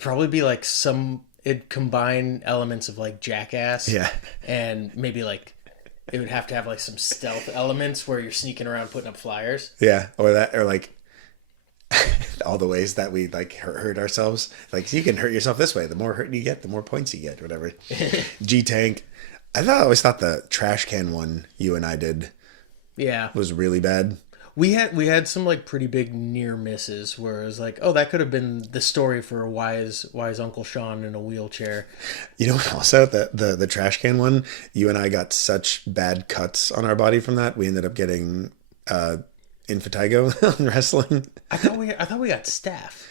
It'd probably be like it'd combine elements of like Jackass. Yeah. And maybe like, it would have to have like some stealth elements where you're sneaking around putting up flyers. Yeah. Or like all the ways that we like hurt ourselves. Like you can hurt yourself this way. The more hurt you get, the more points you get, whatever. G-Tank. I always thought the trash can one you and I did was really bad. We had some like pretty big near misses where it was like, oh, that could have been the story for why is Uncle Sean in a wheelchair. You know what? Also, the trash can one, you and I got such bad cuts on our body from that. We ended up getting infitigo in wrestling. I thought we got staph.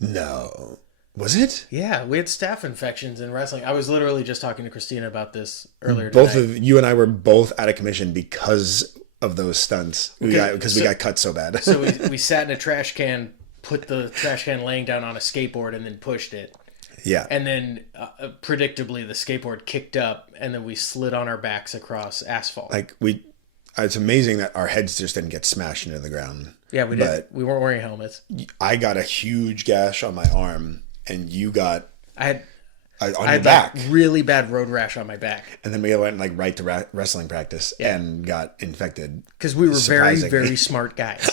No. Was it? Yeah, we had staph infections in wrestling. I was literally just talking to Christina about this earlier Both today. of you and I were both out of commission because of those stunts. We got cut so bad. So we sat in a trash can, put the trash can laying down on a skateboard, and then pushed it. Yeah. And then, predictably, the skateboard kicked up, and then we slid on our backs across asphalt. Like it's amazing that our heads just didn't get smashed into the ground. Yeah, we did. But we weren't wearing helmets. I got a huge gash on my arm, and you got I your had back. Like really bad road rash on my back. And then we went like right to wrestling practice and got infected. Because we were very, very smart guys.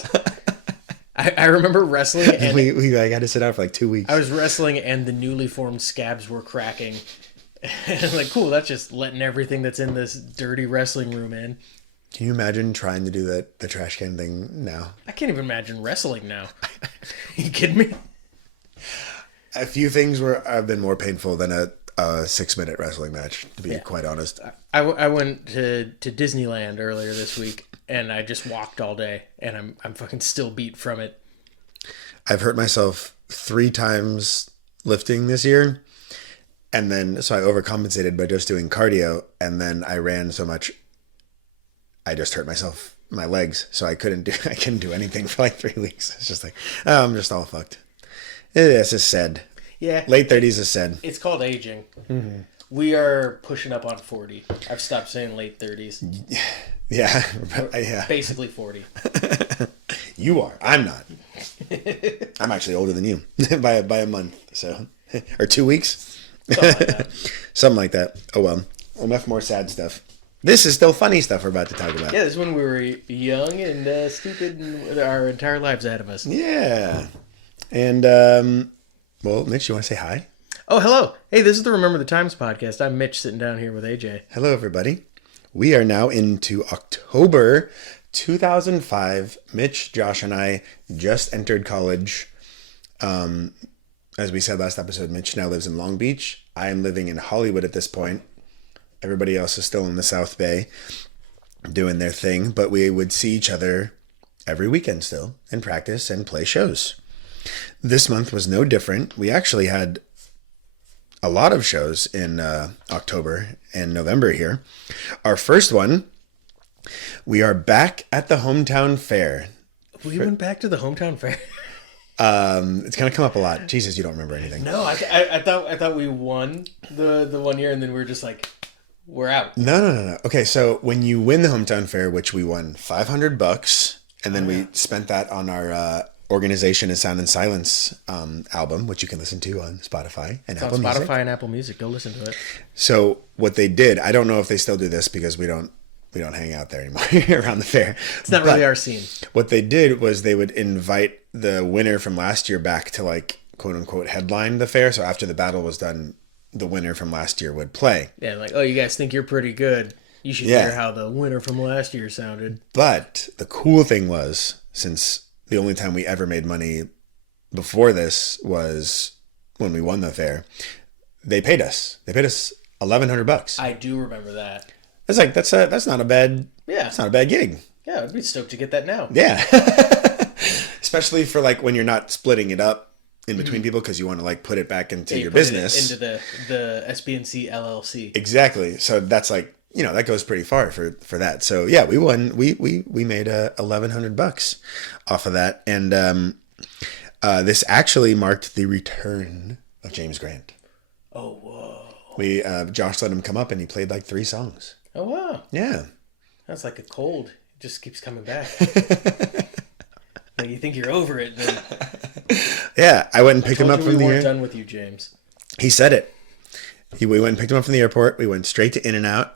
I remember wrestling. And we had to sit out for like 2 weeks. I was wrestling and the newly formed scabs were cracking. And I'm like, cool, that's just letting everything that's in this dirty wrestling room in. Can you imagine trying to do the trash can thing now? I can't even imagine wrestling now. You kidding me? A few things have been more painful than a 6-minute wrestling match, to be quite honest. I went to Disneyland earlier this week, and I just walked all day, and I'm fucking still beat from it. I've hurt myself 3 times lifting this year, and then so I overcompensated by just doing cardio, and then I ran so much, I just hurt my legs, so I couldn't do anything for like 3 weeks. It's just like, oh, I'm just all fucked. It's just sad. Yeah. Late 30s is sad. It's called aging. Mm-hmm. We are pushing up on 40. I've stopped saying late 30s. Yeah. Yeah. Basically 40. You are. I'm not. I'm actually older than you by a month. So, or 2 weeks. Something like that. Oh, well. Enough more sad stuff. This is still funny stuff we're about to talk about. Yeah, this is when we were young and stupid and our entire lives ahead of us. Yeah. And, well, Mitch, you want to say hi? Oh, hello. Hey, this is the Remember the Times podcast. I'm Mitch sitting down here with AJ. Hello, everybody. We are now into October 2005. Mitch, Josh, and I just entered college. As we said last episode, Mitch now lives in Long Beach. I am living in Hollywood at this point. Everybody else is still in the South Bay doing their thing, but we would see each other every weekend still and practice and play shows. This month was no different. We actually had a lot of shows in October and November here. Our first one, we are back at the hometown fair. We went back to the hometown fair. It's gonna come up a lot. Jesus, you don't remember anything. No, I thought we won the 1 year, and then we were just like, we're out. No. Okay, so when you win the hometown fair, which we won $500, and then we spent that on our Organization is Sound and Silence album, which you can listen to on Spotify and Apple Music. Spotify and Apple Music. Go listen to it. So what they did, I don't know if they still do this because we don't hang out there anymore around the fair. It's not really our scene. What they did was they would invite the winner from last year back to like quote unquote headline the fair. So after the battle was done, the winner from last year would play. Yeah, like, oh, you guys think you're pretty good. You should hear how the winner from last year sounded. But the cool thing was, since the only time we ever made money before this was when we won the fair, they paid us. They paid us $1,100. I do remember that. It's like that's not a bad That's not a bad gig. Yeah, I'd be stoked to get that now. Yeah, especially for like when you're not splitting it up in between people because you want to like put it back into your business, into the SBNC LLC. Exactly. So that's like, you know, that goes pretty far for that. So yeah, we won. We made $1,100 off of that, and this actually marked the return of James Grant. Oh whoa! We Josh let him come up, and he played like 3 songs. Oh wow! Yeah, that's like a cold. It just keeps coming back. Like, you think you're over it, then Yeah, I went and picked him up we from the weren't airport. done with you, James. He said it. We went and picked him up from the airport. We went straight to In-N-Out,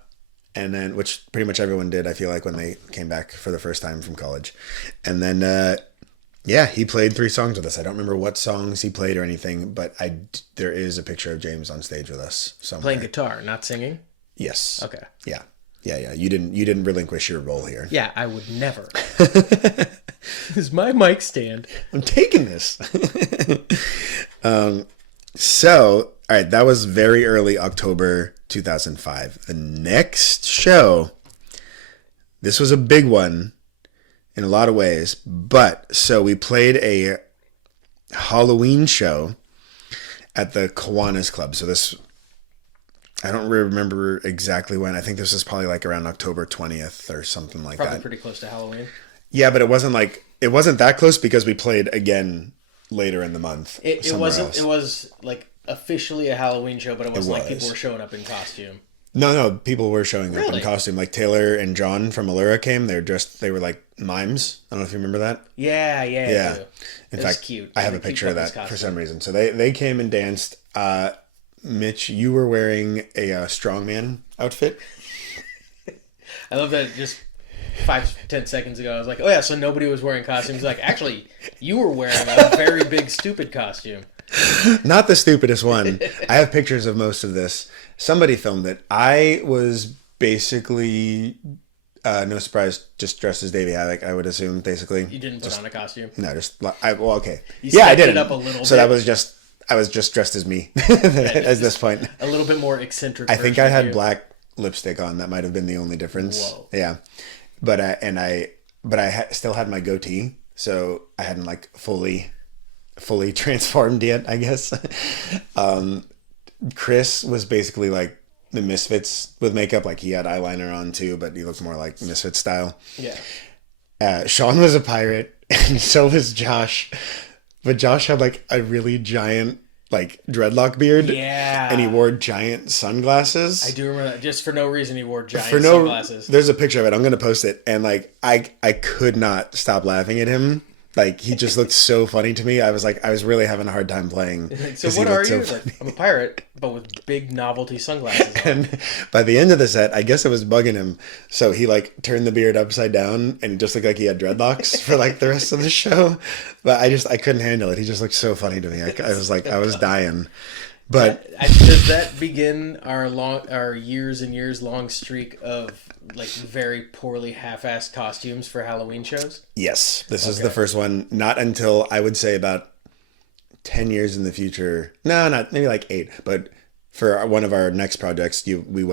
and then, which pretty much everyone did, I feel like, when they came back for the first time from college. And then, yeah, he played 3 songs with us. I don't remember what songs he played or anything, but there is a picture of James on stage with us somewhere. Playing guitar, not singing? Yes. Okay. Yeah. Yeah. You didn't relinquish your role here. Yeah, I would never. Is my mic stand? I'm taking this. So, all right, that was very early October 2005. The next show, this was a big one in a lot of ways, but so we played a Halloween show at the Kiwanis Club. So this, I don't remember exactly when. I think this was probably like around October 20th or something like Probably that. pretty close to Halloween. Yeah, but it wasn't that close because we played again later in the month. It wasn't. It was like officially a Halloween show, but it wasn't like people was. were showing up in costume. No, people were showing up in Really? costume. Like Taylor and John from Allura came. They were like mimes. I don't know if you remember that. Yeah. Yeah. In It was fact, cute. I have a Cute picture of puppy's that for costume. some reason. So they came and danced. Mitch, you were wearing a strongman outfit. I love that. Just 5-10 seconds ago, I was like, "Oh yeah," so nobody was wearing costumes. Like, actually, you were wearing a very big stupid costume. Not the stupidest one. I have pictures of most of this. Somebody filmed it. I was basically, no surprise, just dressed as Davey Havoc, I would assume, basically. You didn't put on a costume. No, okay. You Yeah, I stepped did it up a little So bit. I was just dressed as me at this point. A little bit more eccentric. I think version I of had you. black lipstick on. That might have been the only difference. Whoa. Yeah. But I still had my goatee, so I hadn't like fully transformed yet, I guess. Chris was basically like the Misfits with makeup. Like he had eyeliner on too, but he looked more like Misfits style. Yeah. Sean was a pirate, and so was Josh. But Josh had like a really giant like dreadlock beard. Yeah. And he wore giant sunglasses. I do remember that. Just for no reason, he wore giant sunglasses. There's a picture of it. I'm gonna post it, and like I could not stop laughing at him. Like he just looked so funny to me. I was really having a hard time playing. So what are you? Like, I'm a pirate, but with big novelty sunglasses on. And by the end of the set, I guess it was bugging him. So he like turned the beard upside down, and it just looked like he had dreadlocks for like the rest of the show. But I couldn't handle it. He just looked so funny to me. I was dying. But does that begin our years and years long streak of like very poorly half-assed costumes for Halloween shows? yes, this is the first one. Not until I would say about 10 years in the future. No, not maybe like 8. But for one of our next projects, we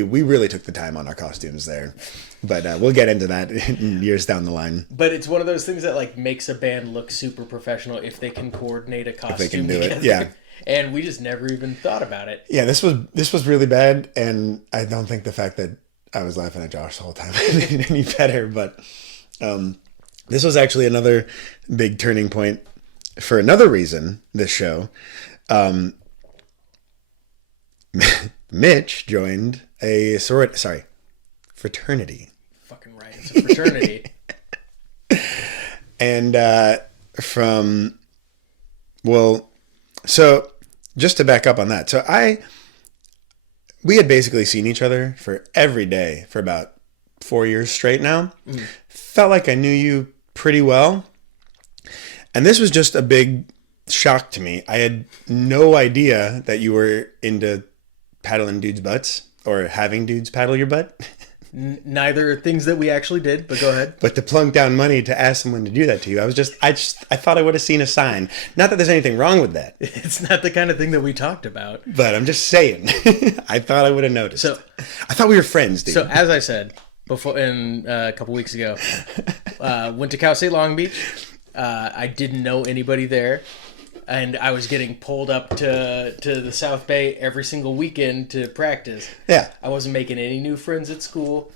really took the time on our costumes there. But we'll get into that in years down the line. But it's one of those things that like makes a band look super professional if they can coordinate a costume If they can do together. it, yeah. And we just never even thought about it. Yeah, this was really bad, and I don't think the fact that I was laughing at Josh the whole time made it any better. But this was actually another big turning point for another reason. This show, Mitch joined a fraternity. Fucking right, it's a fraternity. And so just to back up on that, we had basically seen each other for every day for about 4 years straight now. Felt like I knew you pretty well. And this was just a big shock to me. I had no idea that you were into paddling dudes' butts or having dudes paddle your butt. Neither are things that we actually did, but go ahead. But to plunk down money to ask someone to do that to you, I thought I would have seen a sign. Not that there's anything wrong with that, It's not the kind of thing that we talked about. but I'm just saying. I thought I would have noticed. So- I thought we were friends, dude. So as I said before, a couple weeks ago, went to Cal State Long Beach. I didn't know anybody there, and I was getting pulled up to the South Bay every single weekend to practice. Yeah. I wasn't making any new friends at school.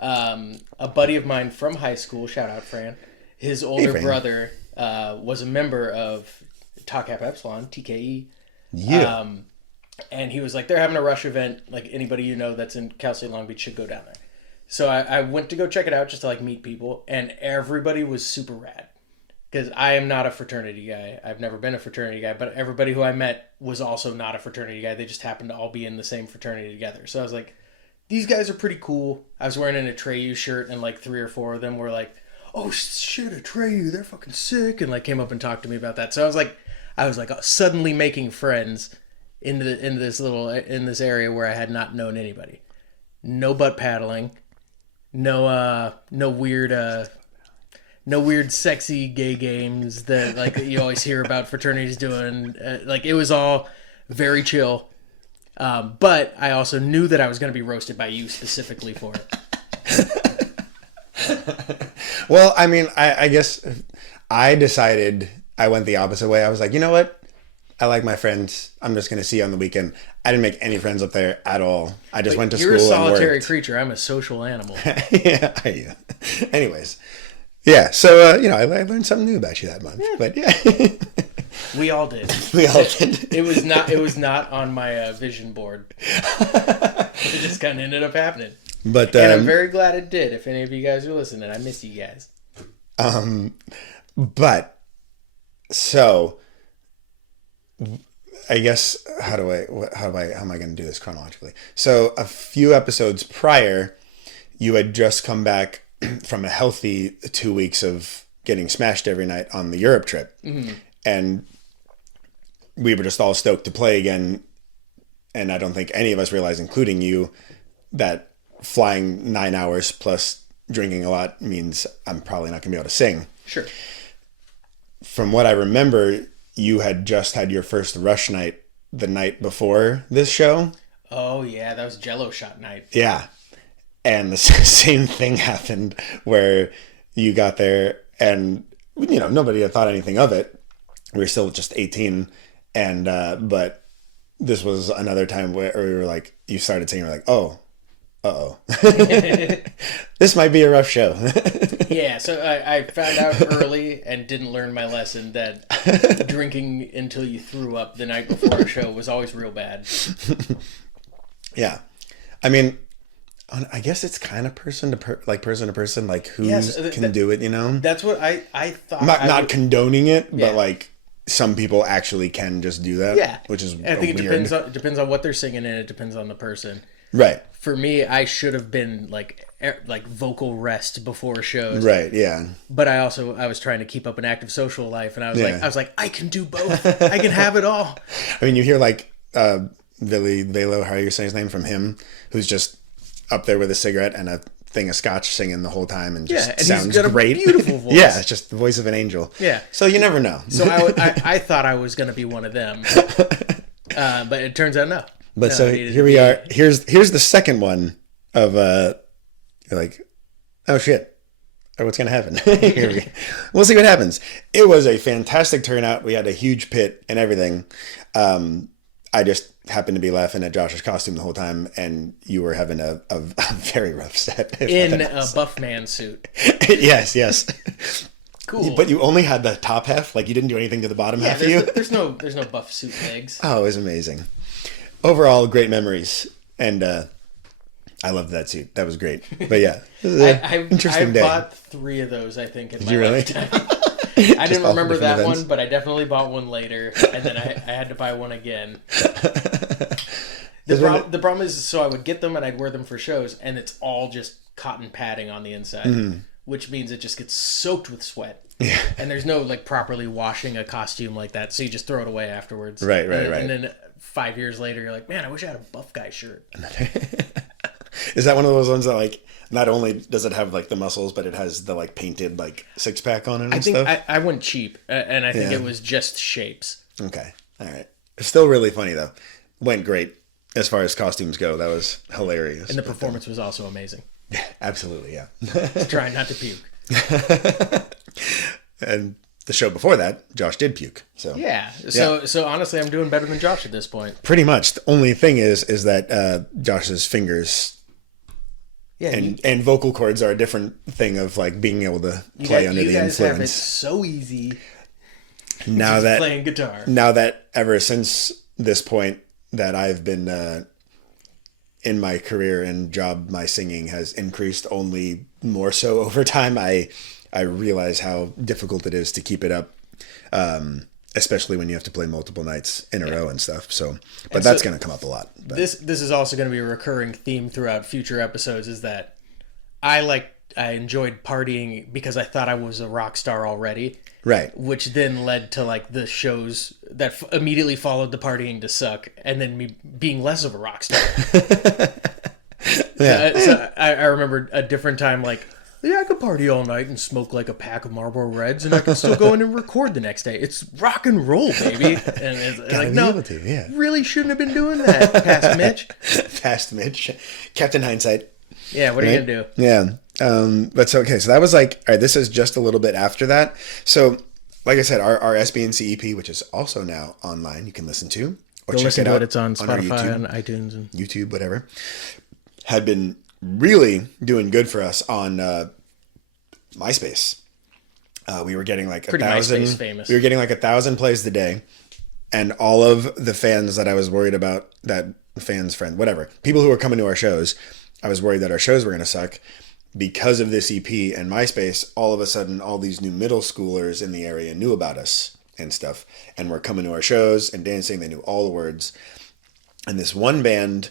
A buddy of mine from high school, shout out Fran, his older Fran. brother was a member of Tau Kappa Epsilon, TKE. Yeah. And he was like, they're having a Rush event. Like, anybody you know that's in Cal State Long Beach should go down there. So I went to go check it out just to, like, meet people. And everybody was super rad. because I am not a fraternity guy. I've never been a fraternity guy, but everybody who I met was also not a fraternity guy. They just happened to all be in the same fraternity together. So I was like, these guys are pretty cool. I was wearing an Atreyu shirt, and like 3 or 4 of them were like, oh shit, Atreyu, they're fucking sick, and like came up and talked to me about that. So I was like suddenly making friends in this area where I had not known anybody. No butt paddling, no weird sexy gay games that like you always hear about fraternities doing. Like it was all very chill. But I also knew that I was going to be roasted by you specifically for it. Well, I mean, I guess I decided I went the opposite way. I was like, you know what? I like my friends. I'm just going to see you on the weekend. I didn't make any friends up there at all. I just went to school and worked. You're a solitary creature. I'm a social animal. Yeah. Anyways. Yeah. So, I learned something new about you that month. Yeah. But yeah. We all did. It was not on my vision board. It just kind of ended up happening. But and I'm very glad it did. If any of you guys are listening, I miss you guys. But so I guess how am I going to do this chronologically? So a few episodes prior, you had just come back from a healthy 2 weeks of getting smashed every night on the Europe trip. Mm-hmm. And we were just all stoked to play again. And I don't think any of us realized, including you, that flying 9 hours plus drinking a lot means I'm probably not going to be able to sing. Sure. From what I remember, you had just had your first rush night the night before this show. Oh, yeah. That was Jello shot night. Yeah. And the same thing happened where you got there and, nobody had thought anything of it. We were still just 18. And, but this was another time where we were like, you started singing, we're like, oh, uh-oh. This might be a rough show. Yeah, so I found out early and didn't learn my lesson that drinking until you threw up the night before a show was always real bad. Yeah. I mean, I guess it's kind of person to person, like who can do it, That's what I thought. Not condoning it, but like some people actually can just do that. Yeah. Which is I think it depends on what they're singing and it depends on the person. Right. For me, I should have been like vocal rest before shows. Right, yeah. But I was trying to keep up an active social life, and I was like, I can do both. I can have it all. I mean, you hear like Billy Velo, how you say his name, from him, who's just up there with a cigarette and a thing of scotch singing the whole time and just sounds he's got great. A beautiful voice. Yeah, it's just the voice of an angel. Yeah. So you never know. So I thought I was going to be one of them, but it turns out no. But no, so here we are. Here's the second one of you're like, oh shit, what's gonna happen? We'll see what happens. It was a fantastic turnout. We had a huge pit and everything. I just happened to be laughing at Josh's costume the whole time, and you were having a very rough set in a buff man suit. Yes. Cool. But you only had the top half. Like you didn't do anything to the bottom half of you. There's no buff suit legs. Oh, it was amazing. Overall, great memories, and I loved that suit. That was great. But yeah, interesting day. I bought 3 of those, I think, in my lifetime. Really? I didn't remember that events. One, but I definitely bought one later, and then I had to buy one again. The problem is, so I would get them and I'd wear them for shows, and it's all just cotton padding on the inside, which means it just gets soaked with sweat. Yeah. And there's no like properly washing a costume like that, so you just throw it away afterwards. Right. And then 5 years later, you're like, man, I wish I had a buff guy shirt. Is that one of those ones that like not only does it have like the muscles, but it has the like painted like 6-pack on it and stuff? I think I went cheap, and I think it was just shapes. Okay, all right. It's still really funny though. Went great as far as costumes go. That was hilarious. And the performance was also amazing. Yeah, absolutely, yeah. Trying not to puke. And the show before that, Josh did puke. So yeah. So honestly, I'm doing better than Josh at this point. Pretty much. The only thing is that Josh's fingers and vocal cords are a different thing of like being able to play under the influence. Have it so easy. Now that playing guitar. Now that ever since this point that I've been in my career and job, my singing has increased only more so over time. I I realize how difficult it is to keep it up, especially when you have to play multiple nights in a row and stuff. So, but that's going to come up a lot. But. This is also going to be a recurring theme throughout future episodes, is that I enjoyed partying because I thought I was a rock star already. Right. Which then led to like the shows that immediately followed the partying to suck, and then me being less of a rock star. So I remember a different time, like, yeah, I could party all night and smoke like a pack of Marlboro Reds, and I could still go in and record the next day. It's rock and roll, baby. And it's like, no, really shouldn't have been doing that, Past Mitch. Past Mitch. Captain Hindsight. Yeah, what are you going to do? Yeah. But so, okay, so that was like, all right, this is just a little bit after that. So, like I said, our SBNC EP, which is also now online, you can listen to. Or go check listen it to out it. It's on Spotify, YouTube, on iTunes. And YouTube, whatever. Had been really doing good for us on MySpace. We were getting like pretty 1,000. MySpace famous. We were getting like 1,000 plays a day. And all of the fans that I was worried about, people who were coming to our shows, I was worried that our shows were going to suck. Because of this EP and MySpace, all of a sudden, all these new middle schoolers in the area knew about us and stuff, and were coming to our shows and dancing. They knew all the words. And this one band,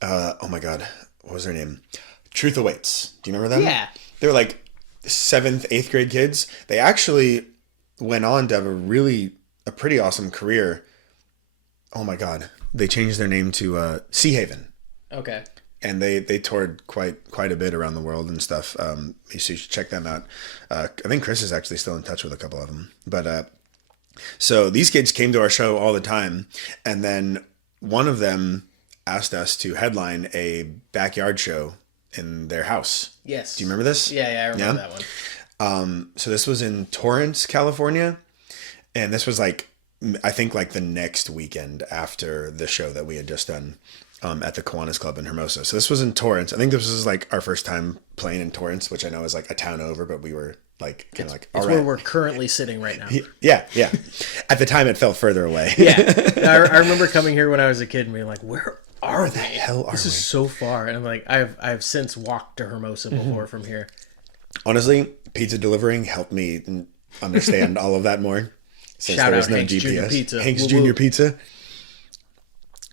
oh my God, what was their name? Truth Awaits. Do you remember them? Yeah. They were like 7th, 8th grade kids. They actually went on to have a pretty awesome career. Oh my God. They changed their name to Sea Haven. Okay. And they toured quite a bit around the world and stuff. So you should check them out. I think Chris is actually still in touch with a couple of them. But so these kids came to our show all the time, and then one of them asked us to headline a backyard show in their house. Yes. Do you remember this? Yeah, I remember that one. So this was in Torrance, California, and this was like, I think like the next weekend after the show that we had just done. At the Kiwanis Club in Hermosa. So this was in Torrance. I think this was like our first time playing in Torrance, which I know is like a town over, but we were like kind of like, all it's right. where we're currently sitting right now. Yeah. At the time, it felt further away. Yeah. I remember coming here when I was a kid and being like, where are they? The hell are this is so far. And I'm like, I've since walked to Hermosa before from here. Honestly, pizza delivering helped me understand all of that more. Since Shout there was out no Hank's GPS. Junior Pizza. Hank's Junior Pizza.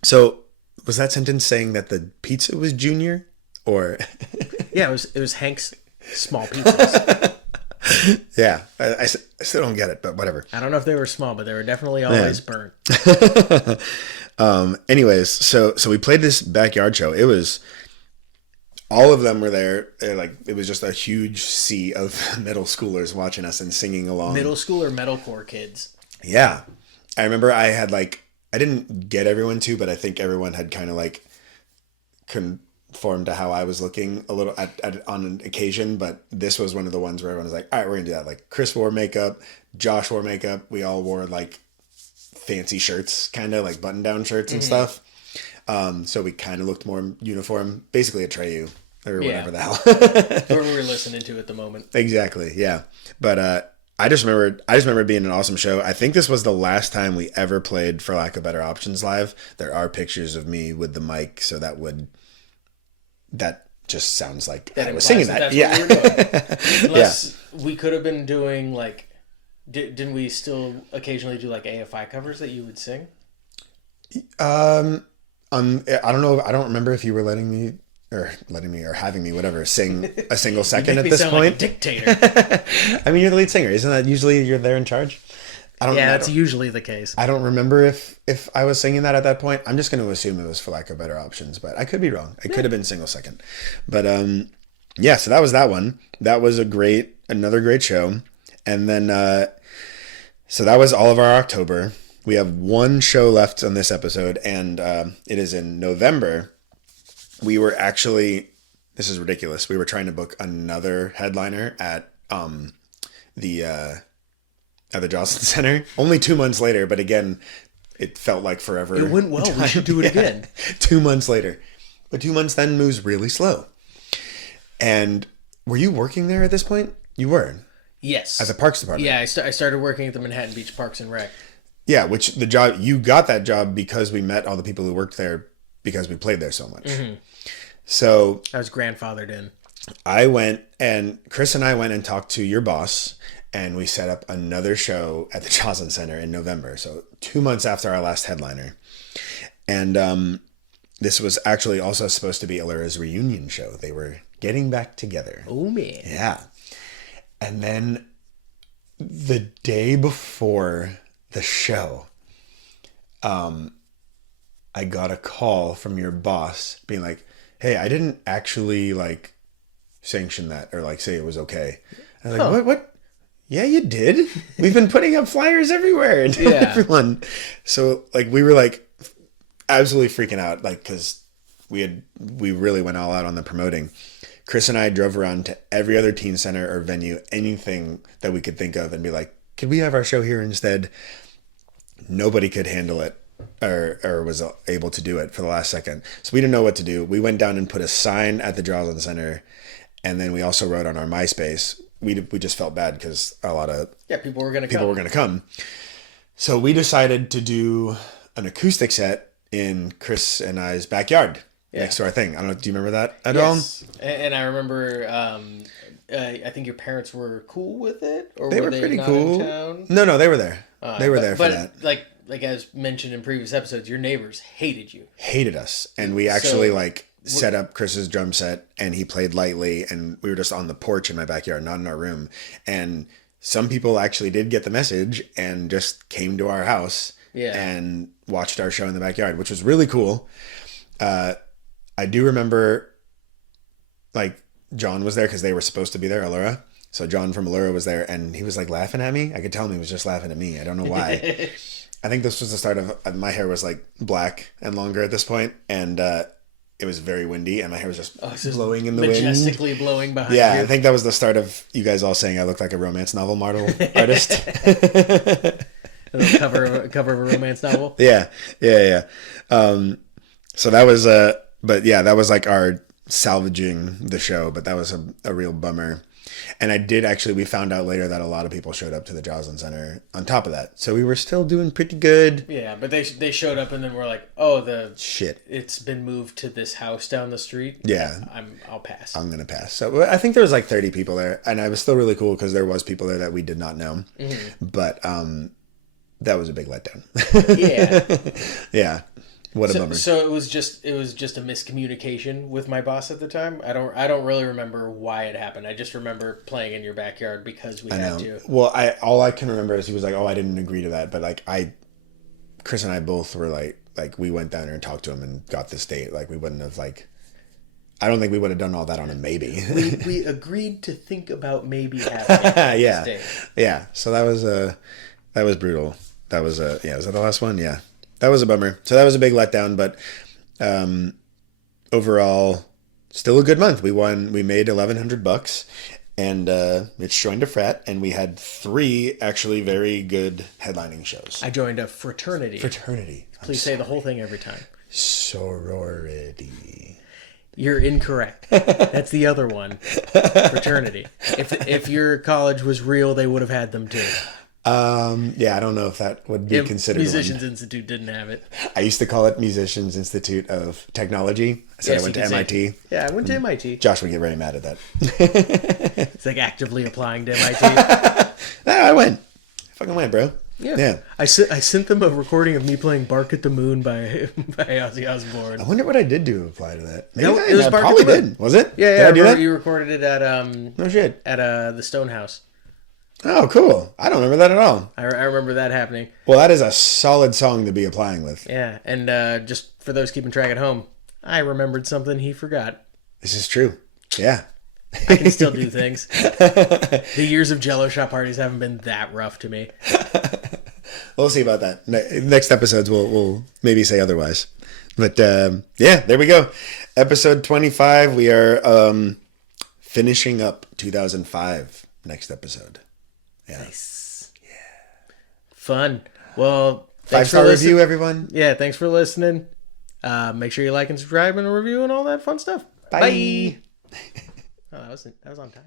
So was that sentence saying that the pizza was junior, or? Yeah, it was Hank's Small Pizzas. Yeah, I still don't get it, but whatever. I don't know if they were small, but they were definitely always burnt. Anyways, so we played this backyard show. It was, all of them were there. It was just a huge sea of middle schoolers watching us and singing along. Middle school or metalcore kids. Yeah, I remember I had I didn't get everyone to, but I think everyone had kind of like conformed to how I was looking a little on an occasion. But this was one of the ones where everyone was like, all right, we're going to do that. Like Chris wore makeup, Josh wore makeup. We all wore like fancy shirts, kind of like button down shirts and stuff. So we kind of looked more uniform, basically Atreyu or whatever the hell. Whoever we're listening to at the moment. Exactly. Yeah. But, I just remember being an awesome show. I think this was the last time we ever played For Lack of Better Options live. There are pictures of me with the mic, so that just sounds like I was singing that. Yeah. What we were doing. Unless we could have been doing like, didn't we still occasionally do like AFI covers that you would sing? I don't know. I don't remember if you were letting me or having me, whatever, sing a single second at this point. Like a dictator. I mean, you're the lead singer. Isn't that usually you're there in charge? That's usually the case. I don't remember if I was singing that at that point. I'm just going to assume it was For Lack of Better Options, but I could be wrong. It could have been single second. But yeah, so that was that one. That was another great show. And then, so that was all of our October. We have one show left on this episode, and it is in November. We were actually, this is ridiculous. We were trying to book another headliner at the Jocelyn Center. Only 2 months later, but again, it felt like forever. It went well. We should do it again. 2 months later. But 2 months then moves really slow. And were you working there at this point? You were. Yes. At the Parks Department. Yeah, I started working at the Manhattan Beach Parks and Rec. Yeah, which the job, you got that job because we met all the people who worked there because we played there so much. Mm-hmm. So I was grandfathered in. Chris and I went and talked to your boss, and we set up another show at the Joslin Center in November. So 2 months after our last headliner. And this was actually also supposed to be Allura's reunion show. They were getting back together. Oh, man. Yeah. And then the day before the show, I got a call from your boss being like, hey, I didn't actually like sanction that or like say it was okay. I was like, what? Yeah, you did. We've been putting up flyers everywhere and telling everyone. So like we were like absolutely freaking out, like because we really went all out on the promoting. Chris and I drove around to every other teen center or venue, anything that we could think of, and be like, could we have our show here instead? Nobody could handle it or was able to do it for the last second. So we didn't know what to do. We went down and put a sign at the Joslin Center, and then we also wrote on our MySpace. We just felt bad because a lot of people were going to come. So we decided to do an acoustic set in Chris and I's backyard. Next to our thing. I don't know. Do you remember that at all? And I remember, I think your parents were cool with it, or they were pretty cool. In town? No, they were there. They were there for that. Like as mentioned in previous episodes, your neighbors hated you. Hated us, and we actually set up Chris's drum set, and he played lightly, and we were just on the porch in my backyard, not in our room. And some people actually did get the message and just came to our house and watched our show in the backyard, which was really cool. I do remember, like, John was there because they were supposed to be there, Allura. So John from Allura was there, and he was, like, laughing at me. I could tell him he was just laughing at me. I don't know why. I think this was the start of, my hair was, like, black and longer at this point, and it was very windy, and my hair was just blowing in the wind. Majestically blowing behind you. Yeah, I think that was the start of you guys all saying I looked like a romance novel model artist. cover of a romance novel? Yeah. So that was... But yeah, that was like our salvaging the show, but that was a real bummer. And we found out later that a lot of people showed up to the Joslin Center on top of that. So we were still doing pretty good. Yeah, but they showed up and then we're like, oh, shit, it's been moved to this house down the street. Yeah. I'll pass. I'm going to pass. So I think there was like 30 people there, and I was still really cool because there was people there that we did not know. Mm-hmm. But that was a big letdown. Yeah. Yeah. What a bummer. So it was just a miscommunication with my boss at the time. I don't really remember why it happened. I just remember playing in your backyard because we had to. Well, all I can remember is he was like, "Oh, I didn't agree to that," but like Chris and I both were like we went down there and talked to him and got this date. Like we wouldn't have I don't think we would have done all that on a maybe. we agreed to think about maybe having this date. Yeah. So that was brutal. That was was that the last one? Yeah. That was a bummer. So that was a big letdown, but overall, still a good month. We made $1,100, and Mitch joined a frat, and we had 3 actually very good headlining shows. I joined a fraternity. Please say the whole thing every time. Sorority. You're incorrect. That's the other one. Fraternity. If your college was real, they would have had them too. I don't know if that would be considered Musicians Institute didn't have it. I used to call it Musicians Institute of Technology. I said I went to MIT. Yeah, I went to MIT. Josh would get very mad at that. It's like actively applying to MIT. I went. I fucking went, bro. Yeah. I sent them a recording of me playing Bark at the Moon by Ozzy Osbourne. I wonder what I did to apply to that. Maybe it was Bark probably at the Moon. Did. Was it? Yeah, did I do that? You recorded it at no shit. At the Stonehouse. Oh, cool. I don't remember that at all. I remember that happening. Well, that is a solid song to be applying with. Yeah, and just for those keeping track at home, I remembered something he forgot. This is true. Yeah. I can still do things. The years of Jell-O shot parties haven't been that rough to me. We'll see about that. Next episodes, we'll maybe say otherwise. But there we go. Episode 25. We are finishing up 2005 next episode. Yeah. Nice. Yeah. Fun. Well, 5-star review, everyone. Yeah, thanks for listening. Make sure you like and subscribe and review and all that fun stuff. Bye. Oh, that was on time.